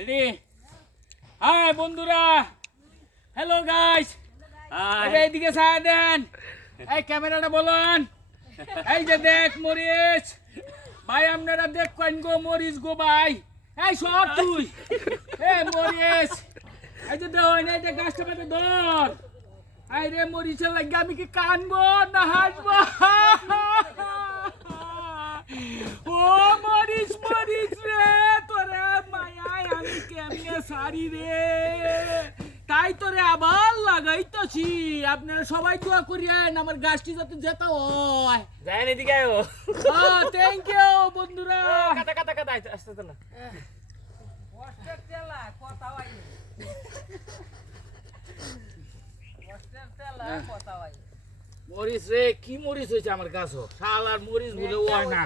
Ready? High বন্ধুরা, hello guys, এইদিকে ছায়া দেন, এই ক্যামেরাটা বলুন, এই যে দেখ মরিচ ভাই, আপনারা দেখ কোন গো মরিচ গো ভাই, এই সব তুই, এই মরিচ, এই যে দেন, এই যে গাছটা পেতে ধর, এই রে মরিচের লাগে আমি কি কানবো না হাসবো? ও মরিচ মরিচ রে, তোরে মায়ায় আমি কেমনে সারি রে, তাই তোরে আবার লাগাইতেছি। আপনারা সবাই দোয়া করিয়েন আমার গাছটি যাতে যেতে হয়। যাই না এদিকে আয়ো। থ্যাংক ইউ বন্ধুরা। কাটা কাটা কাটা আসতে তো না। কষ্টের তেলা কথা হয়। কষ্টের তেলা কথা হয়। মরিচ রে, কি মরিচ হয়েছে আমার গাছ? শালার মরিচ বলে হয় না।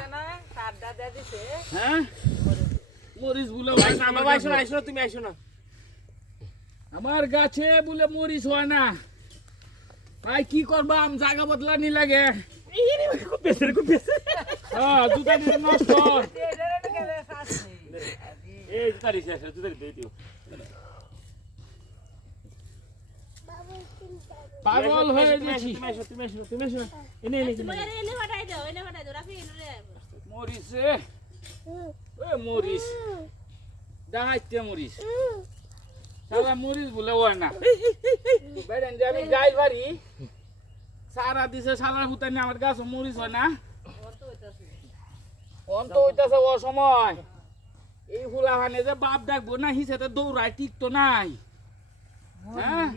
তার দাদা দিছে। হ্যাঁ মরিচ বলে হয় না আমার আইসো না, আইসো না, তুমি আইসো না। আমার গাছে বলে মরিচ হয় না। ভাই কি করবাম, জায়গা বদলা নি লাগে। খুব বেশি খুব বেশি। দুটা দিন নষ্ট। এই তারি শেষ তুই দেই দিও। পাগল হয়ে গেছি। তুমি আইসো না। এনে মরিচ রে, মরিচ দেখাইতে মরিচ, সারা মরিচ বলে হয় না। বেড়েন যে আমি গাই বাড়ি সারা দিছে, সালার হুতানি আমার গাছ মরিচ হয় না। অন্ত হইতাছে ও সময় এই হুলাহানে যে বাপ ডাকবো না, হিসেবে দৌড়ায় ঠিক তো নাই। হ্যাঁ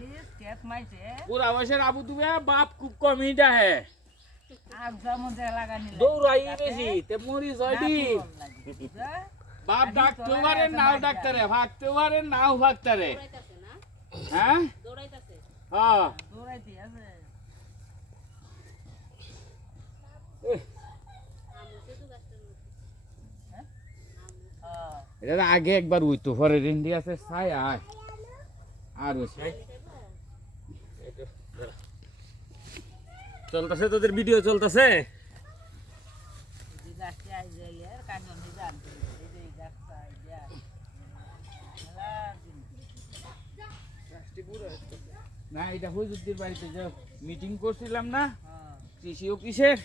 পুরা বয়সের আবু দুবে বাপ খুব কমই ডাহে, দৌড়াই বেশি তে মরিচ হয় দি। বাপ ডাকতেও পারে নাও ডাক্তারে, ভাগতেও পারে নাও ভাগতারে। হ্যাঁ হ্যাঁ এটা আগে একবার উইতো পরে ইন্ডিয়াতে ছাই আয় আর চলতেছে, তোদের ভিডিও চলতেছে। না এটা হুজুরদের বাড়িতে যে মিটিং করছিলাম না কৃষি অফিসের,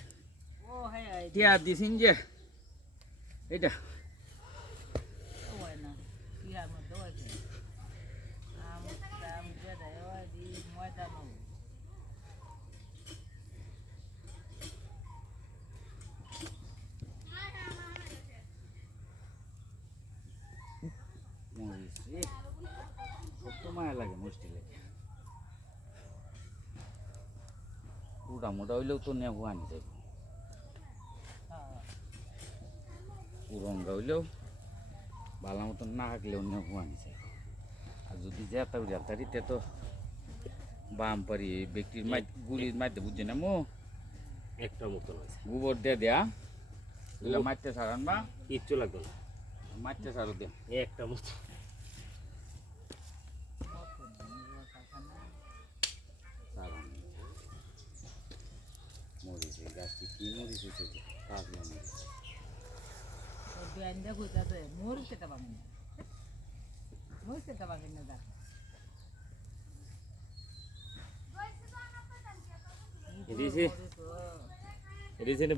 টিয়া দিছেন যে এটা মরিচ রে, কত মায়া লাগে মরিচটি লাগে। পুরা মোটা হইলেও তো নেবো আনি যাইব, পুরনটা হইলেও ভালো মতন না হাঁকলেও নেবো আনি যাইব। আর যদি যেতাও যেতারিতে তো বাম পারি ব্যক্তির গুলির মাইতে বুঝছে না মো একটা মতন আছে। গোবর দিয়ে দেয়া এগুলো মারতে সারান বা কিচ্ছু লাগবে না, মারতে সারো দে একটা মতন। সারান মরিচ এই গাছটি কি মরিচ হয়েছে, কাজলা মরিচ। এদিকে